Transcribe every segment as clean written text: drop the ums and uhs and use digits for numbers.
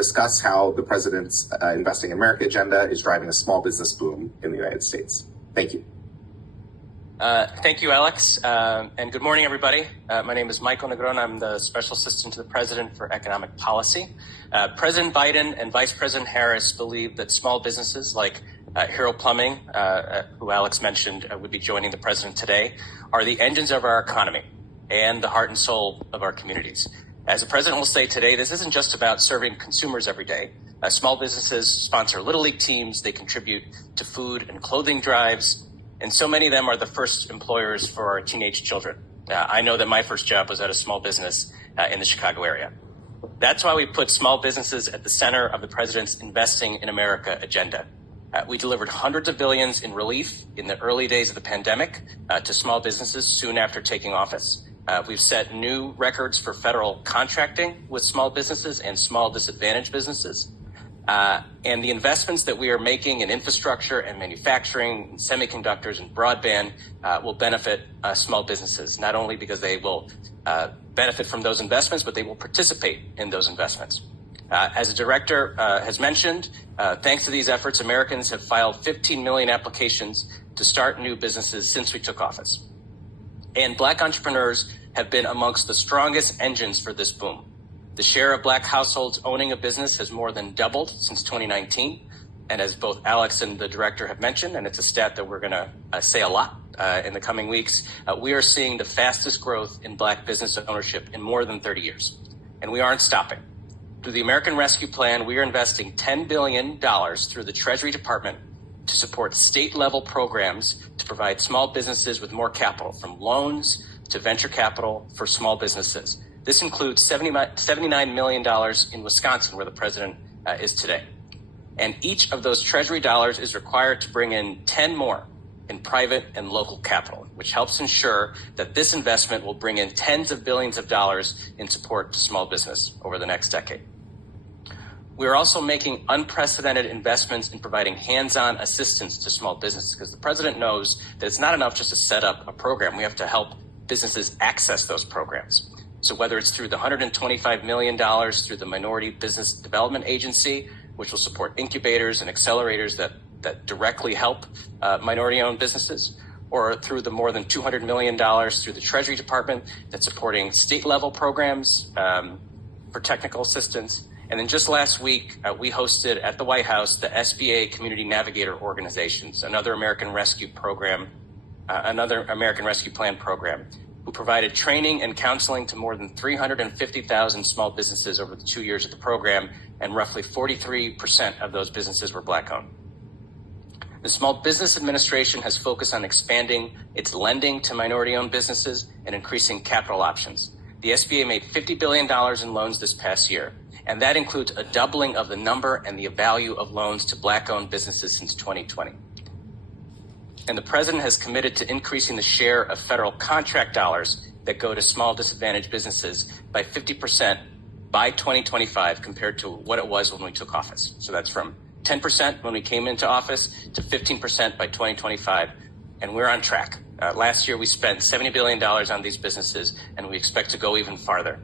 discuss how the president's Investing in America agenda is driving a small business boom in the United States. Thank you. Thank you, Alex, and good morning, everybody. My name is Michael Negron. I'm the Special Assistant to the President for Economic Policy. President Biden and Vice President Harris believe that small businesses like Hero Plumbing, who Alex mentioned would be joining the President today, are the engines of our economy and the heart and soul of our communities. As the President will say today, this isn't just about serving consumers every day. Small businesses sponsor Little League teams, they contribute to food and clothing drives, and so many of them are the first employers for our teenage children. I know that my first job was at a small business in the Chicago area. That's why we put small businesses at the center of the President's Investing in America agenda. We delivered hundreds of billions in relief in the early days of the pandemic to small businesses soon after taking office. We've set new records for federal contracting with small businesses and small disadvantaged businesses. And the investments that we are making in infrastructure and manufacturing, and semiconductors and broadband will benefit small businesses, not only because they will benefit from those investments, but they will participate in those investments. As the director has mentioned, thanks to these efforts, Americans have filed 15 million applications to start new businesses since we took office. And Black entrepreneurs have been amongst the strongest engines for this boom. The share of Black households owning a business has more than doubled since 2019. And as both Alex and the director have mentioned, and it's a stat that we're going to say a lot in the coming weeks, we are seeing the fastest growth in Black business ownership in more than 30 years. And we aren't stopping. Through the American Rescue Plan, we are investing $10 billion through the Treasury Department to support state-level programs to provide small businesses with more capital, from loans to venture capital for small businesses. This includes $79 million in Wisconsin, where the President is today. And each of those Treasury dollars is required to bring in 10 more in private and local capital, which helps ensure that this investment will bring in tens of billions of dollars in support to small business over the next decade. We are also making unprecedented investments in providing hands-on assistance to small businesses, because the President knows that it's not enough just to set up a program. We have to help businesses access those programs. So whether it's through the $125 million through the Minority Business Development Agency, which will support incubators and accelerators that directly help minority-owned businesses, or through the more than $200 million through the Treasury Department that's supporting state-level programs for technical assistance. And then just last week, we hosted at the White House the SBA Community Navigator Organizations, another American Rescue Plan program, who provided training and counseling to more than 350,000 small businesses over the 2 years of the program, and roughly 43% of those businesses were Black-owned. The Small Business Administration has focused on expanding its lending to minority-owned businesses and increasing capital options. The SBA made $50 billion in loans this past year, and that includes a doubling of the number and the value of loans to Black-owned businesses since 2020. And the President has committed to increasing the share of federal contract dollars that go to small disadvantaged businesses by 50% by 2025 compared to what it was when we took office. So that's from 10% when we came into office to 15% by 2025, and we're on track. Last year, we spent $70 billion on these businesses, and we expect to go even farther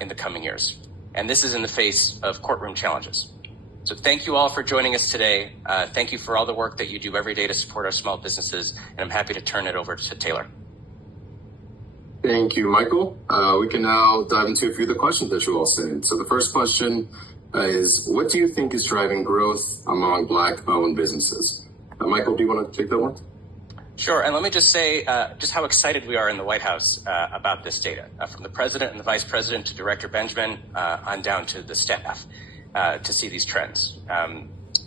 in the coming years. And this is in the face of courtroom challenges. So thank you all for joining us today. Thank you for all the work that you do every day to support our small businesses, and I'm happy to turn it over to Taylor. Thank you, Michael. We can now dive into a few of the questions that you all sent. So the first question is, what do you think is driving growth among Black-owned businesses? Michael, do you want to take that one? Sure, and let me just say just how excited we are in the White House about this data, from the President and the Vice President to Director Benjamin on down to the staff to see these trends.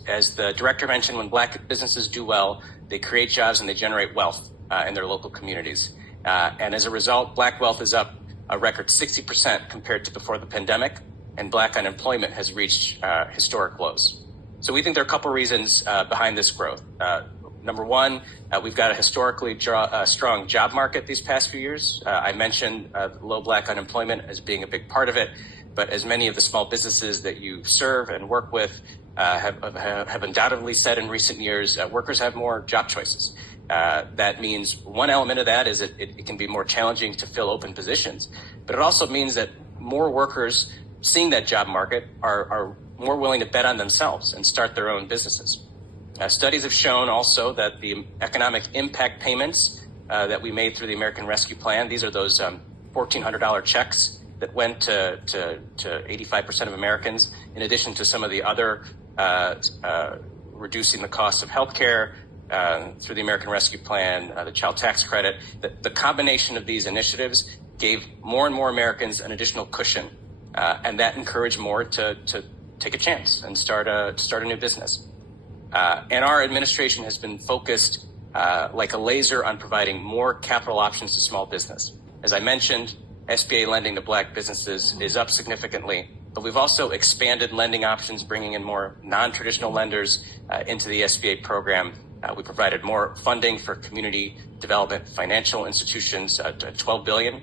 As the Director mentioned, when Black businesses do well, they create jobs and they generate wealth in their local communities. And as a result, Black wealth is up a record 60% compared to before the pandemic, and Black unemployment has reached historic lows. So we think there are a couple reasons behind this growth. Number one, we've got a historically strong job market these past few years. I mentioned low Black unemployment as being a big part of it, but as many of the small businesses that you serve and work with have undoubtedly said in recent years, workers have more job choices. That means one element of that is it can be more challenging to fill open positions, but it also means that more workers seeing that job market are more willing to bet on themselves and start their own businesses. Studies have shown also that the economic impact payments that we made through the American Rescue Plan, these are those $1,400 checks that went to 85% of Americans, in addition to some of the other reducing the cost of healthcare through the American Rescue Plan, the child tax credit. The combination of these initiatives gave more and more Americans an additional cushion, and that encouraged more to take a chance and start a new business. And our administration has been focused like a laser on providing more capital options to small business. As I mentioned, SBA lending to Black businesses is up significantly, but we've also expanded lending options, bringing in more non-traditional lenders into the SBA program. We provided more funding for community development financial institutions, $12 billion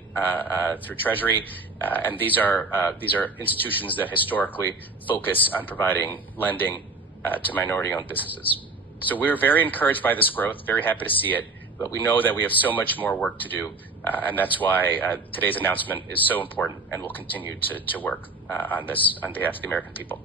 through Treasury, and these are institutions that historically focus on providing lending to minority-owned businesses. So we're very encouraged by this growth, very happy to see it, but we know that we have so much more work to do, and that's why today's announcement is so important, and we'll continue to work on this on behalf of the American people.